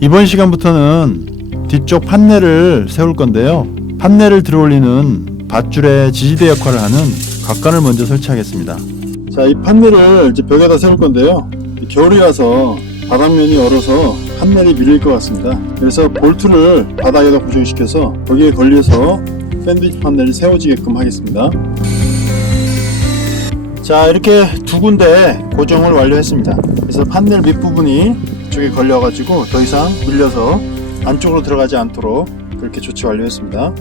이번 시간부터는 뒤쪽 판넬을 세울 건데요. 판넬을 들어올리는 밧줄의 지지대 역할을 하는 각관을 먼저 설치하겠습니다. 자, 이 판넬을 이제 벽에다 세울 건데요. 겨울이라서 바닥면이 얼어서 판넬이 밀릴 것 같습니다. 그래서 볼트를 바닥에다 고정시켜서 거기에 걸려서 샌드위치 판넬이 세워지게끔 하겠습니다. 자, 이렇게 두 군데 고정을 완료했습니다. 그래서 판넬 밑부분이 이쪽에 걸려가지고 더 이상 밀려서 안쪽으로 들어가지 않도록 그렇게 조치 완료했습니다.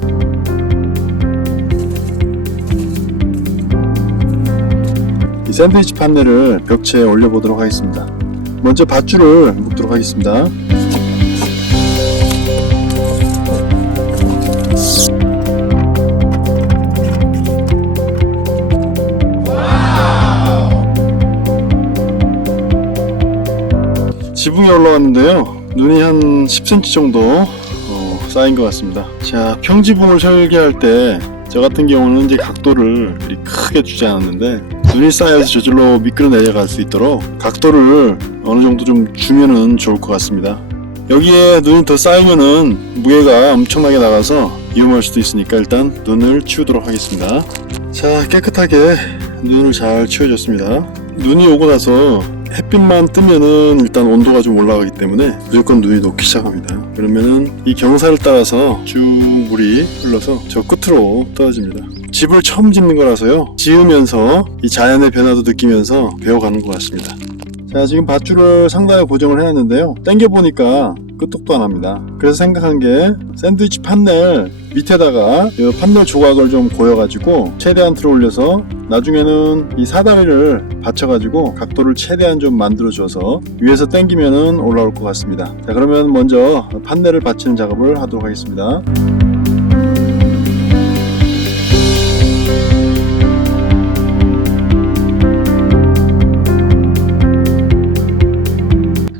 이 샌드위치 판넬을 벽체에 올려보도록 하겠습니다. 먼저 밧줄을 묶도록 하겠습니다. 지붕에 올라왔는데요. 눈이 한 10cm 정도 쌓인 것 같습니다. 자, 평지붕을 설계할 때 저 같은 경우는 이제 각도를 그리 크게 주지 않았는데 눈이 쌓여서 저절로 미끄러 내려갈 수 있도록 각도를 어느 정도 좀 주면은 좋을 것 같습니다. 여기에 눈이 더 쌓이면은 무게가 엄청나게 나가서 위험할 수도 있으니까 일단 눈을 치우도록 하겠습니다. 자, 깨끗하게 눈을 잘 치워줬습니다. 눈이 오고 나서 햇빛만 뜨면은 일단 온도가 좀 올라가기 때문에 무조건 눈이 녹기 시작합니다. 그러면은 이 경사를 따라서 쭉 물이 흘러서 저 끝으로 떨어집니다. 집을 처음 짓는 거라서요, 지으면서 이 자연의 변화도 느끼면서 배워가는 것 같습니다. 자, 지금 밧줄을 상단에 고정을 해놨는데요, 당겨보니까 끄떡도 안 합니다. 그래서 생각한 게 샌드위치 판넬 밑에다가 이 판넬 조각을 좀 고여가지고 최대한 들어 올려서 나중에는 이 사다리를 받쳐가지고 각도를 최대한 좀 만들어줘서 위에서 당기면은 올라올 것 같습니다. 자, 그러면 먼저 판넬을 받치는 작업을 하도록 하겠습니다.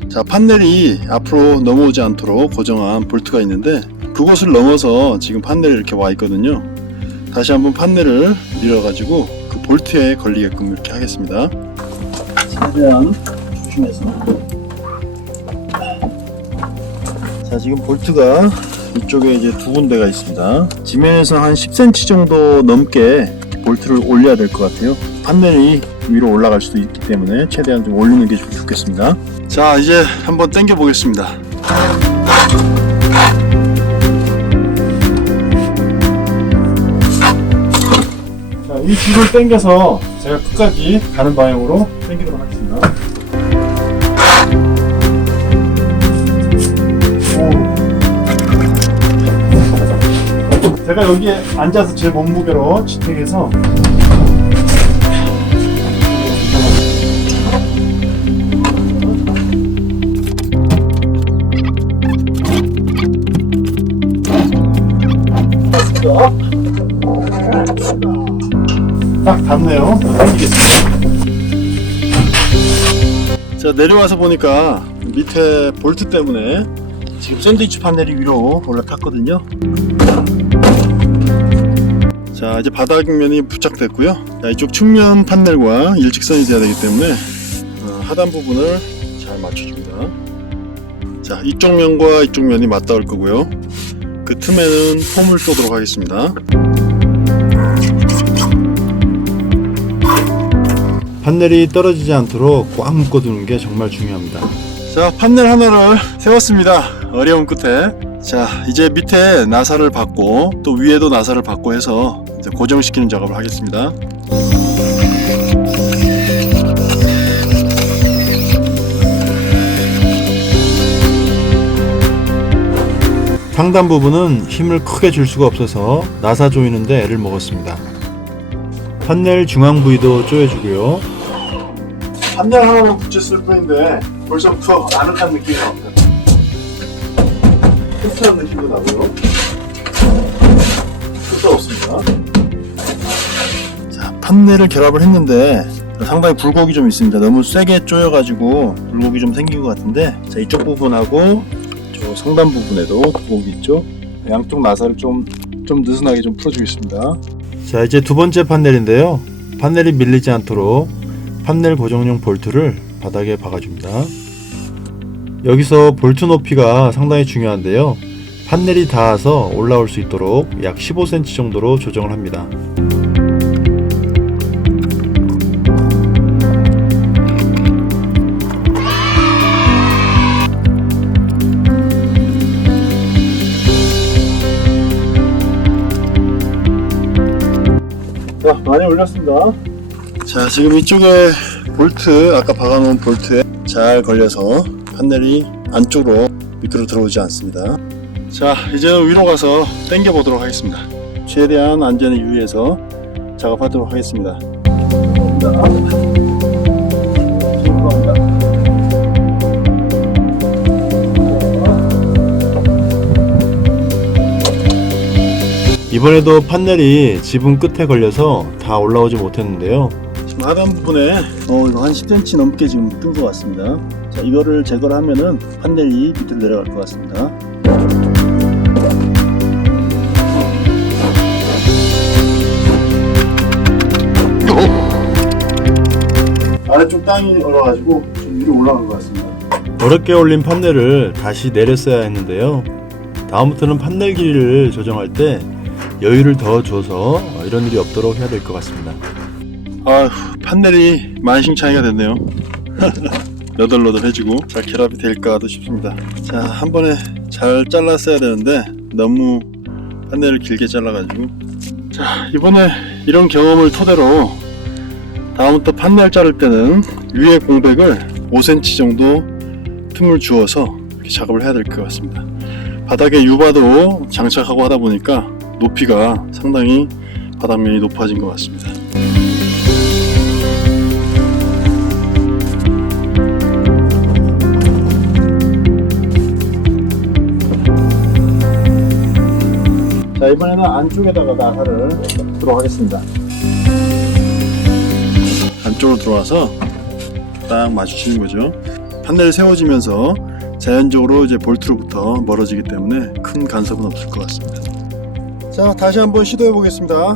자, 판넬이 앞으로 넘어오지 않도록 고정한 볼트가 있는데 그곳을 넘어서 지금 판넬이 이렇게 와 있거든요. 다시 한번 판넬을 밀어가지고 그 볼트에 걸리게끔 이렇게 하겠습니다. 최대한 조심해서. 자, 지금 볼트가 이쪽에 이제 두 군데가 있습니다. 지면에서 한 10cm 정도 넘게 볼트를 올려야 될 것 같아요. 판넬이 위로 올라갈 수도 있기 때문에 최대한 좀 올리는 게 좋겠습니다. 자, 이제 한번 당겨 보겠습니다. 자, 이 줄을 당겨서 제가 끝까지 가는 방향으로 당기도록 하겠습니다. 오. 제가 여기에 앉아서 제 몸무게로 지탱해서 딱 닿네요. 당기겠습니다. 자, 내려와서 보니까 밑에 볼트 때문에 지금 샌드위치 판넬이 위로 올라탔거든요. 자, 이제 바닥면이 부착됐고요. 자, 이쪽 측면 판넬과 일직선이 돼야 되기 때문에 하단 부분을 잘 맞춰줍니다. 자, 이쪽 면과 이쪽 면이 맞닿을 거고요. 그 틈에는 폼을 쏘도록 하겠습니다. 판넬이 떨어지지 않도록 꽉 묶어두는 게 정말 중요합니다. 자, 판넬 하나를 세웠습니다. 어려운 끝에. 자, 이제 밑에 나사를 받고 또 위에도 나사를 받고 해서 이제 고정시키는 작업을 하겠습니다. 상단 부분은 힘을 크게 줄 수가 없어서 나사 조이는데 애를 먹었습니다. 판넬 중앙 부위도 조여주고요. 판넬 하나만 붙였을 뿐인데 벌써부터 아늑한 느낌이 납니다. 흡사한 느낌도 나고요. 끝도 없습니다. 자, 판넬을 결합을 했는데 상당히 굴곡이 좀 있습니다. 너무 세게 조여가지고 굴곡이 좀 생긴 것 같은데, 자, 이쪽 부분하고 저 상단 부분에도 굴곡이 있죠. 양쪽 나사를 좀 느슨하게 좀 풀어주겠습니다. 자, 이제 두 번째 판넬인데요. 판넬이 밀리지 않도록 판넬 고정용 볼트를 바닥에 박아줍니다. 여기서 볼트 높이가 상당히 중요한데요. 판넬이 닿아서 올라올 수 있도록 약 15cm 정도로 조정을 합니다. 자, 많이 올렸습니다. 자, 지금 이쪽에 볼트, 아까 박아놓은 볼트에 잘 걸려서 판넬이 안쪽으로 밑으로 들어오지 않습니다. 자, 이제는 위로 가서 당겨 보도록 하겠습니다. 최대한 안전에 유의해서 작업하도록 하겠습니다. 이번에도 판넬이 지붕 끝에 걸려서 다 올라오지 못했는데요. 지금 하단 부분에 이거 한 10cm 넘게 지금 뜬 것 같습니다. 자, 이거를 제거를 하면은 판넬이 밑으로 내려갈 것 같습니다. 아래쪽 땅이 얼어가지고 좀 위로 올라간 것 같습니다. 어렵게 올린 판넬을 다시 내렸어야 했는데요. 다음부터는 판넬 길이를 조정할 때 여유를 더 줘서 이런 일이 없도록 해야 될 것 같습니다. 아휴, 판넬이 만신창이가 됐네요. 너덜너덜해지고 잘 결합이 될까도 싶습니다. 자, 한 번에 잘 잘랐어야 되는데 너무 판넬을 길게 잘라가지고. 자, 이번에 이런 경험을 토대로 다음부터 판넬 자를 때는 위에 공백을 5cm 정도 틈을 주어서 이렇게 작업을 해야 될 것 같습니다. 바닥에 유바도 장착하고 하다 보니까 높이가 상당히 바닥면이 높아진 것 같습니다. 자, 이번에는 안쪽에다가 나사를 넣도록 하겠습니다. 안쪽으로 들어와서 딱 마주치는 거죠. 판넬이 세워지면서 자연적으로 이제 볼트로부터 멀어지기 때문에 큰 간섭은 없을 것 같습니다. 자, 다시 한번 시도해 보겠습니다.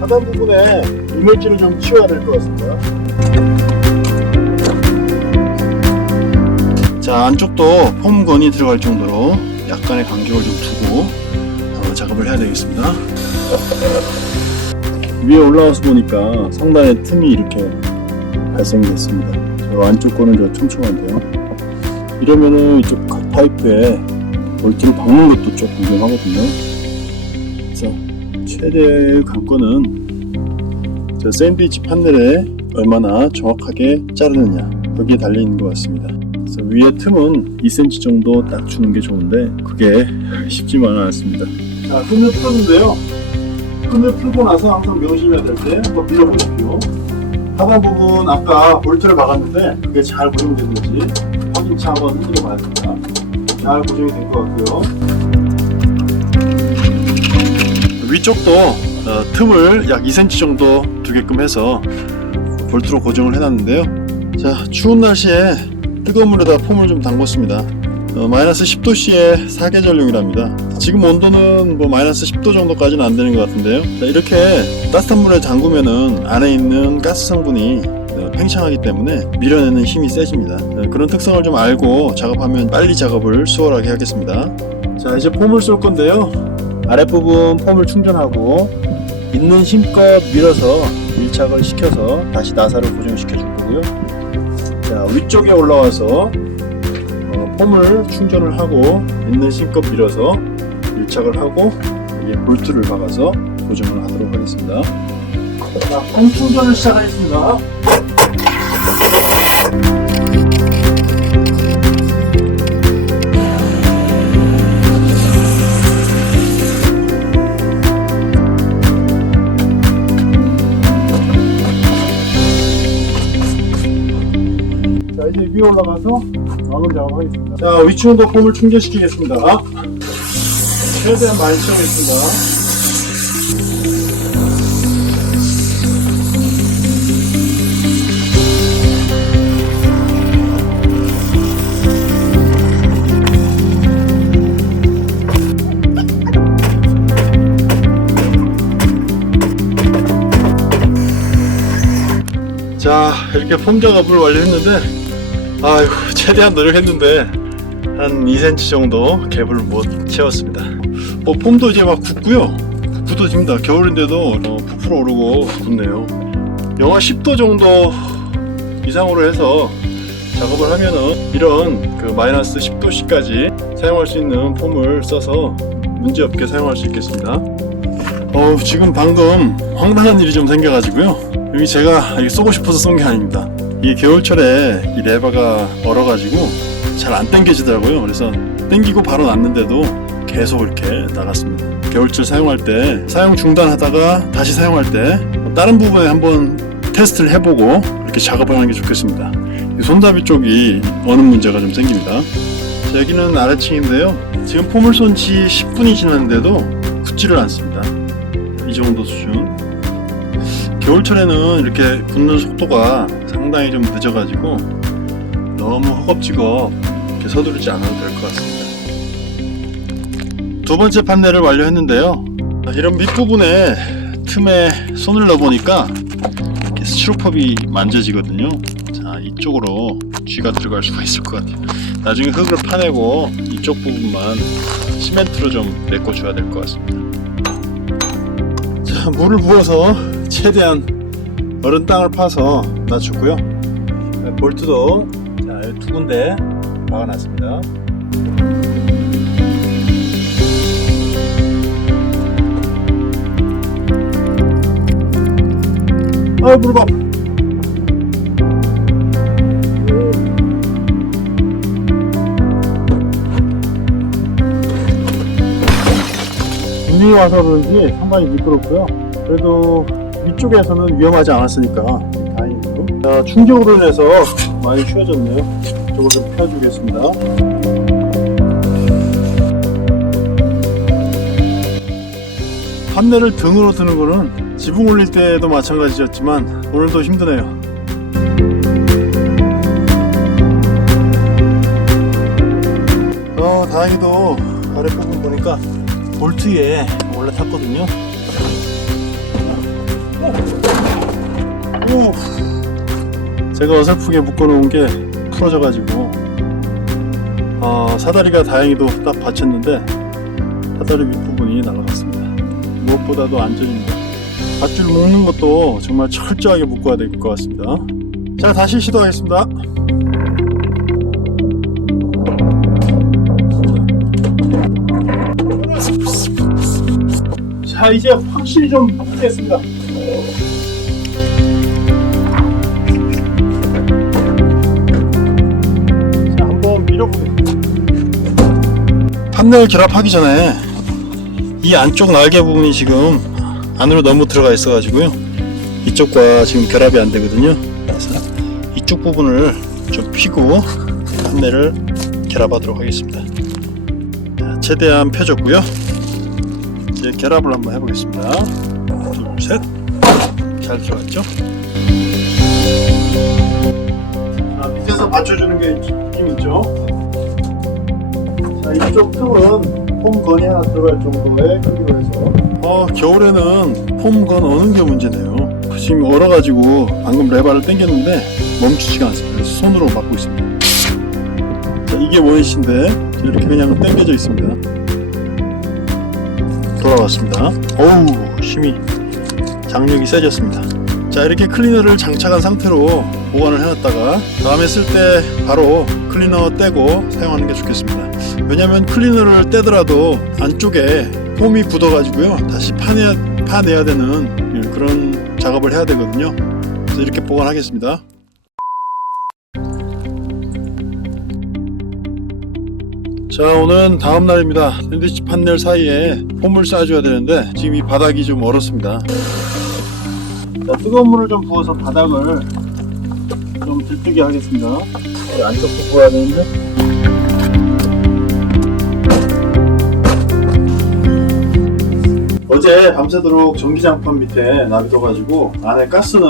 하단 부분에 이물질을 좀 치워야 될 것 같습니다. 자, 안쪽도 폼건이 들어갈 정도로 약간의 간격을 좀 두고 작업을 해야 되겠습니다. 위에 올라와서 보니까 상단에 틈이 이렇게 발생됐습니다. 저 안쪽 거는 좀 촘촘한데요. 이러면은 이쪽 각 파이프에 볼트를 박는 것도 조금 위험하거든요. 그래서 최대의 관건은 저 샌드위치 판넬에 얼마나 정확하게 자르느냐, 거기에 달려있는 것 같습니다. 그래서 위에 틈은 2cm 정도 딱 주는 게 좋은데 그게 쉽지만은 않습니다. 자, 끈을 풀었는데요. 끈을 풀고 나서 항상 명심해야 될 때 한번 밀어보십시오. 하단 부분 아까 볼트를 박았는데 그게 잘 고정됐는지 확인차 한번 흔들어 봐야 됩니다. 잘 고정이 된 것 같고요. 위쪽도 틈을 약 2cm 정도 두게끔 해서 볼트로 고정을 해놨는데요. 자, 추운 날씨에 뜨거운 물에다 폼을 좀 담궜습니다. 마이너스 10도씨의 사계절용이랍니다. 지금 온도는 뭐 마이너스 10도 정도까지는 안 되는 것 같은데요. 자, 이렇게 따뜻한 물에 담그면은 안에 있는 가스 성분이 팽창하기 때문에 밀어내는 힘이 세집니다. 그런 특성을 좀 알고 작업하면 빨리 작업을 수월하게 하겠습니다. 자, 이제 폼을 쏠 건데요. 아랫부분 폼을 충전하고 있는 힘껏 밀어서 밀착을 시켜서 다시 나사를 고정시켜 줄 거고요. 자, 위쪽에 올라와서 폼을 충전을 하고 있는 힘껏 밀어서 밀착을 하고 여기에 볼트를 박아서 고정을 하도록 하겠습니다. 자, 폼 충전을 시작하겠습니다. 자, 이제 위에 올라가서 마감 작업하겠습니다. 자, 위치온도 폼을 충전시키겠습니다. 최대한 많이 채우겠습니다. 자, 이렇게 폼 작업을 완료했는데, 아이고, 최대한 노력했는데 한 2cm 정도 갭을 못 채웠습니다. 폼도 이제 막 굳고요. 굳어집니다. 겨울인데도 부풀어 오르고 굳네요. 영하 10도 정도 이상으로 해서 작업을 하면은 이런 그 마이너스 10도씨까지 사용할 수 있는 폼을 써서 문제없게 사용할 수 있겠습니다. 지금 방금 황당한 일이 좀 생겨가지고요. 여기 제가 쏘고 싶어서 쏜 게 아닙니다. 이게 겨울철에 이 레버가 얼어가지고 잘 안 당겨지더라고요. 그래서 당기고 바로 놨는데도 계속 이렇게 나갔습니다. 겨울철 사용할 때 사용 중단하다가 다시 사용할 때 다른 부분에 한번 테스트를 해보고 이렇게 작업을 하는 게 좋겠습니다. 이 손잡이 쪽이 어는 문제가 좀 생깁니다. 자, 여기는 아래층인데요. 지금 폼을 쏜 지 10분이 지났는데도 굳지를 않습니다. 이 정도 수준. 겨울철에는 이렇게 굳는 속도가 상당히 좀 늦어가지고 너무 허겁지겁 이렇게 서두르지 않아도 될 것 같습니다. 두 번째 판넬을 완료했는데요. 이런 밑부분에 틈에 손을 넣어보니까 이렇게 스티로폼이 만져지거든요. 자, 이쪽으로 쥐가 들어갈 수가 있을 것 같아요. 나중에 흙을 파내고 이쪽 부분만 시멘트로 좀 메꿔줘야 될 것 같습니다. 자, 물을 부어서 최대한 얼은 땅을 파서 놔주고요. 볼트도 자, 두 군데 박아놨습니다. 무릎 아파. 눈이 와서 그런지 상당히 미끄럽고요. 그래도 위쪽에서는 위험하지 않았으니까 다행이고. 자, 충격으로 인해서 많이 추워졌네요. 이쪽을 좀 펴주겠습니다. 판넬을 등으로 드는 거는 지붕 올릴 때도 마찬가지였지만 오늘도 힘드네요. 다행히도 아랫부분 보니까 볼트에 올라탔거든요. 제가 어설프게 묶어놓은 게 풀어져가지고 사다리가 다행히도 딱 받쳤는데 사다리 윗부분이 날아갔습니다. 무엇보다도 안전입니다. 밧줄 묶는 것도 정말 철저하게 묶어야 될 것 같습니다. 자, 다시 시도하겠습니다. 자, 이제 확실히 좀 풀겠습니다. 자, 한번 밀어보겠습니다. 판넬 결합하기 전에 이 안쪽 날개 부분이 지금 안으로 너무 들어가 있어 가지고요, 이쪽과 지금 결합이 안 되거든요. 그래서 이쪽 부분을 좀 피고 판넬을 결합하도록 하겠습니다. 자, 최대한 펴줬고요. 이제 결합을 한번 해보겠습니다. 둘, 셋. 잘 들어갔죠? 자, 밑에서 받쳐주는 게 느낌 있죠? 자, 이쪽 틈은 폼 건이 하나 들어갈 정도의 크기로 해서 겨울에는 폼 건 어는 게 문제네요. 지금 얼어가지고 방금 레바를 당겼는데 멈추지가 않습니다. 그래서 손으로 막고 있습니다. 자, 이게 원위치인데 이렇게 그냥 당겨져 있습니다. 돌아왔습니다. 어우, 힘이 장력이 세졌습니다. 자, 이렇게 클리너를 장착한 상태로 보관을 해놨다가 다음에 쓸 때 바로 클리너 떼고 사용하는 게 좋겠습니다. 왜냐면 클리너를 떼더라도 안쪽에 폼이 굳어가지고요, 다시 파내야 되는 그런 작업을 해야 되거든요. 그래서 이렇게 보관하겠습니다. 자, 오늘은 다음 날입니다. 샌드위치 판넬 사이에 폼을 쌓아줘야 되는데 지금 이 바닥이 좀 얼었습니다. 자, 뜨거운 물을 좀 부어서 바닥을 좀 들뜨게 하겠습니다. 안쪽도 부어야 되는데. 어제 밤새도록 전기장판 밑에 놔둬가지고 안에 가스는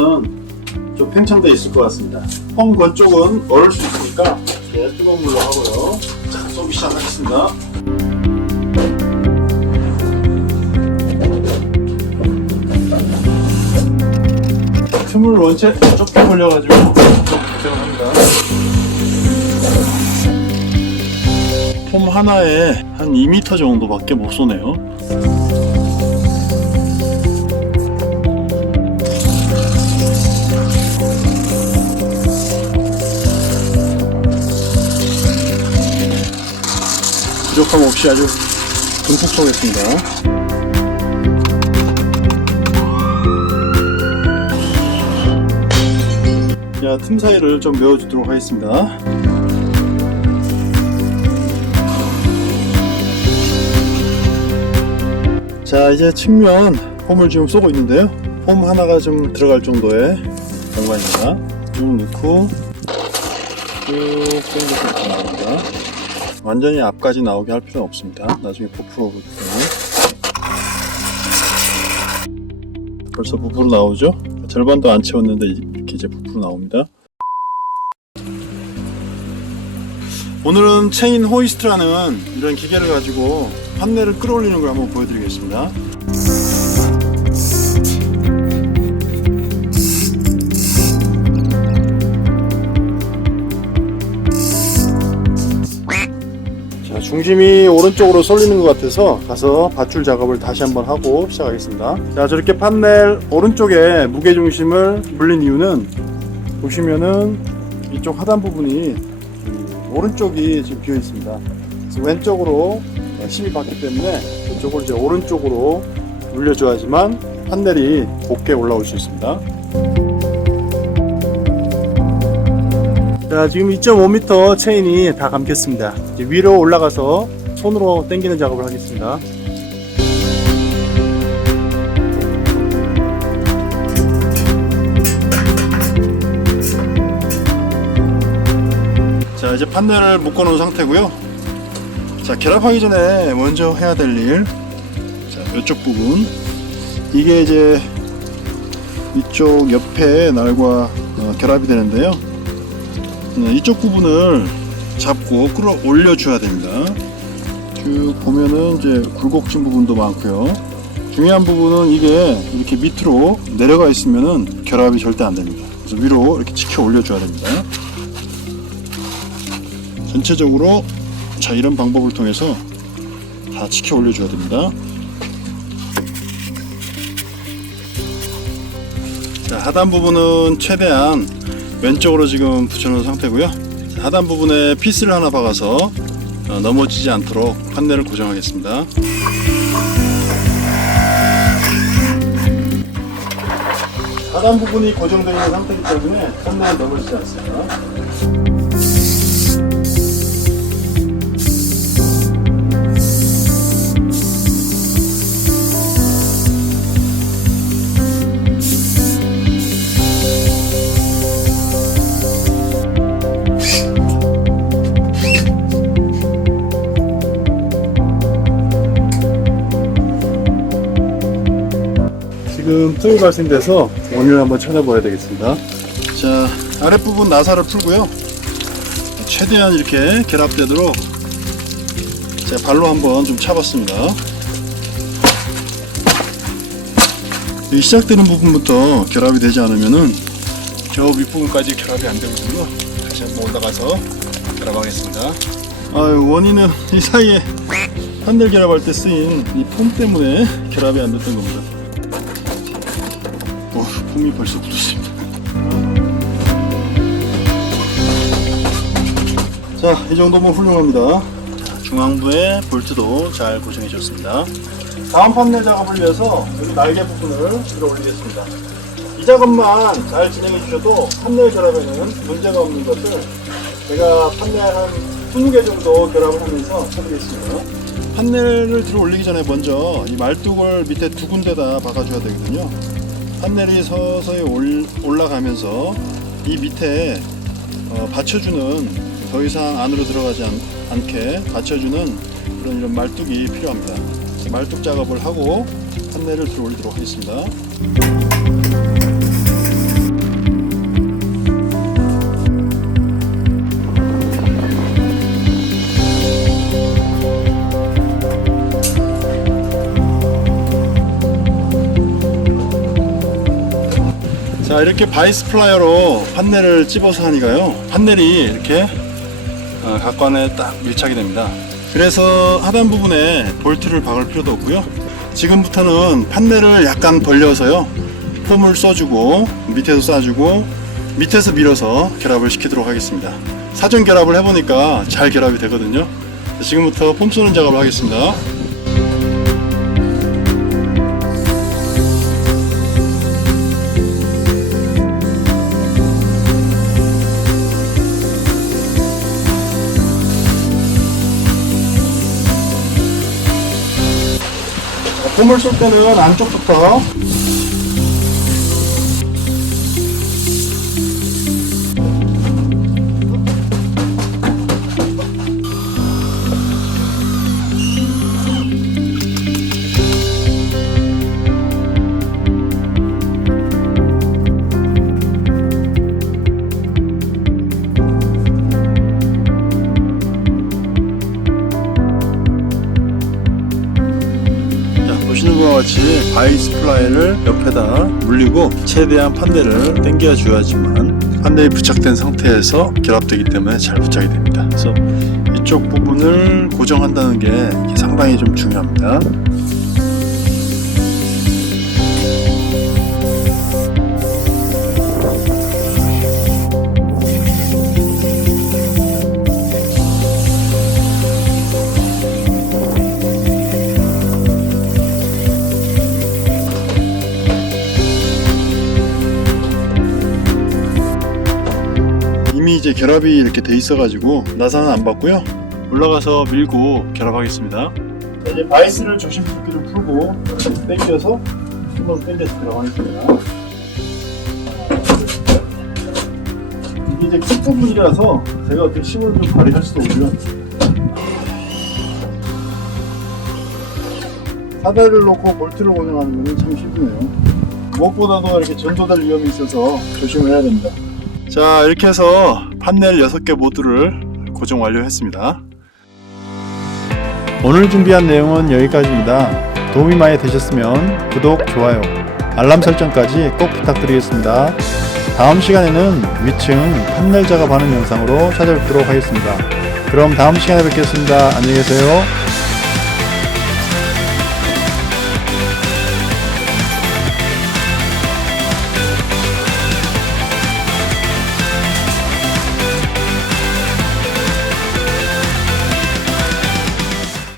좀 팽창되어 있을 것 같습니다. 폼 그쪽은 얼을 수 있으니까 이렇게 뜨거운 물로 하고요. 자, 쏘기 시작하겠습니다. 틈을 폼을 원체 좁게 벌려가지고 좀 고생을 합니다. 폼 하나에 한 2m 정도밖에 못 쏘네요. 부족함 없이 아주 듬뿍 쏘겠습니다. 자, 틈 사이를 좀 메워주도록 하겠습니다. 자, 이제 측면 폼을 지금 쏘고 있는데요. 폼 하나가 좀 들어갈 정도의 공간입니다. 쭉 넣고 쭉 당겨서 나옵니다. 완전히 앞까지 나오게 할 필요는 없습니다. 나중에 부풀어 오기 때문에. 벌써 부풀어 나오죠? 절반도 안 채웠는데 이렇게 이제 부풀어 나옵니다. 오늘은 체인 호이스트라는 이런 기계를 가지고 판넬을 끌어올리는 걸 한번 보여드리겠습니다. 자, 중심이 오른쪽으로 쏠리는 것 같아서 가서 밧줄 작업을 다시 한번 하고 시작하겠습니다. 자, 저렇게 판넬 오른쪽에 무게중심을 물린 이유는 보시면은 이쪽 하단 부분이 오른쪽이 지금 비어 있습니다. 그래서 왼쪽으로 힘이 받기 때문에 이쪽을 이제 오른쪽으로 물려줘야지만 판넬이 곱게 올라올 수 있습니다. 자, 지금 2.5m 체인이 다 감겼습니다. 이제 위로 올라가서 손으로 당기는 작업을 하겠습니다. 자, 이제 판넬을 묶어 놓은 상태고요. 자, 결합하기 전에 먼저 해야 될 일, 자, 이쪽 부분, 이게 이제 이쪽 옆에 날과 결합이 되는데요. 이쪽 부분을 잡고 끌어 올려 줘야 됩니다. 쭉 보면은 이제 굴곡진 부분도 많고요. 중요한 부분은 이게 이렇게 밑으로 내려가 있으면은 결합이 절대 안 됩니다. 그래서 위로 이렇게 치켜 올려 줘야 됩니다. 전체적으로 자, 이런 방법을 통해서 다 치켜 올려 줘야 됩니다. 자, 하단 부분은 최대한 왼쪽으로 지금 붙여놓은 상태고요. 자, 하단 부분에 피스를 하나 박아서 넘어지지 않도록 판넬을 고정하겠습니다. 하단 부분이 고정되어 있는 상태이기 때문에 판넬은 넘어지지 않습니다. 지금 틈이 발생돼서 원인을 한번 찾아봐야 되겠습니다. 자, 아랫부분 나사를 풀고요. 최대한 이렇게 결합되도록 제가 발로 한번 좀 차봤습니다. 이 시작되는 부분부터 결합이 되지 않으면은 저 윗부분까지 결합이 안 되거든요. 다시 한번 올라가서 결합하겠습니다. 원인은 이 사이에 판넬 결합할 때 쓰인 이 폼 때문에 결합이 안 됐던 겁니다. 폼이 벌써 굳었습니다. 자, 이 정도면 훌륭합니다. 중앙부에 볼트도 잘 고정해 줬습니다. 다음 판넬 작업을 위해서 여기 날개 부분을 들어 올리겠습니다. 이 작업만 잘 진행해 주셔도 판넬 결합에는 문제가 없는 것을 제가 판넬 한 20개 정도 결합을 하면서 쳐드리겠습니다. 판넬을 들어 올리기 전에 먼저 이 말뚝을 밑에 두 군데다 박아줘야 되거든요. 판넬이 서서히 올라가면서 이 밑에 받쳐주는, 더 이상 안으로 들어가지 않게 받쳐주는 그런 이런 말뚝이 필요합니다. 말뚝 작업을 하고 판넬을 들어 올리도록 하겠습니다. 자, 자, 이렇게 바이스 플라이어로 판넬을 찝어서 하니까요, 판넬이 이렇게 각관에 딱 밀착이 됩니다. 그래서 하단 부분에 볼트를 박을 필요도 없고요. 지금부터는 판넬을 약간 벌려서요, 폼을 써주고 밑에서 쏴주고 밑에서 밀어서 결합을 시키도록 하겠습니다. 사전 결합을 해보니까 잘 결합이 되거든요. 지금부터 폼 쏘는 작업을 하겠습니다. 폼을 쏠 때는 안쪽부터 보시는 것과 같이 바이스 플라이를 옆에다 물리고 최대한 판넬을 당겨 줘야지만 판넬이 부착된 상태에서 결합되기 때문에 잘 부착이 됩니다. 그래서 이쪽 부분을 고정한다는 게 상당히 좀 중요합니다. 이미 이제 결합이 이렇게 돼 있어가지고 나사는 안 받고요, 올라가서 밀고 결합하겠습니다. 이제 바이스를 조심스럽게 좀 풀고 당겨서 손으로 당겨서 들어가겠습니다. 이게 이제 큰 부분이라서 제가 어떻게 힘을 좀 발휘할 수도 없고요. 사다리를 놓고 볼트를 고정하는 것은 참 힘드네요. 무엇보다도 이렇게 전도될 위험이 있어서 조심을 해야 됩니다. 자, 이렇게 해서 판넬 6개 모두를 고정 완료했습니다. 오늘 준비한 내용은 여기까지입니다. 도움이 많이 되셨으면 구독, 좋아요, 알람 설정까지 꼭 부탁드리겠습니다. 다음 시간에는 위층 판넬 작업하는 영상으로 찾아뵙도록 하겠습니다. 그럼 다음 시간에 뵙겠습니다. 안녕히 계세요.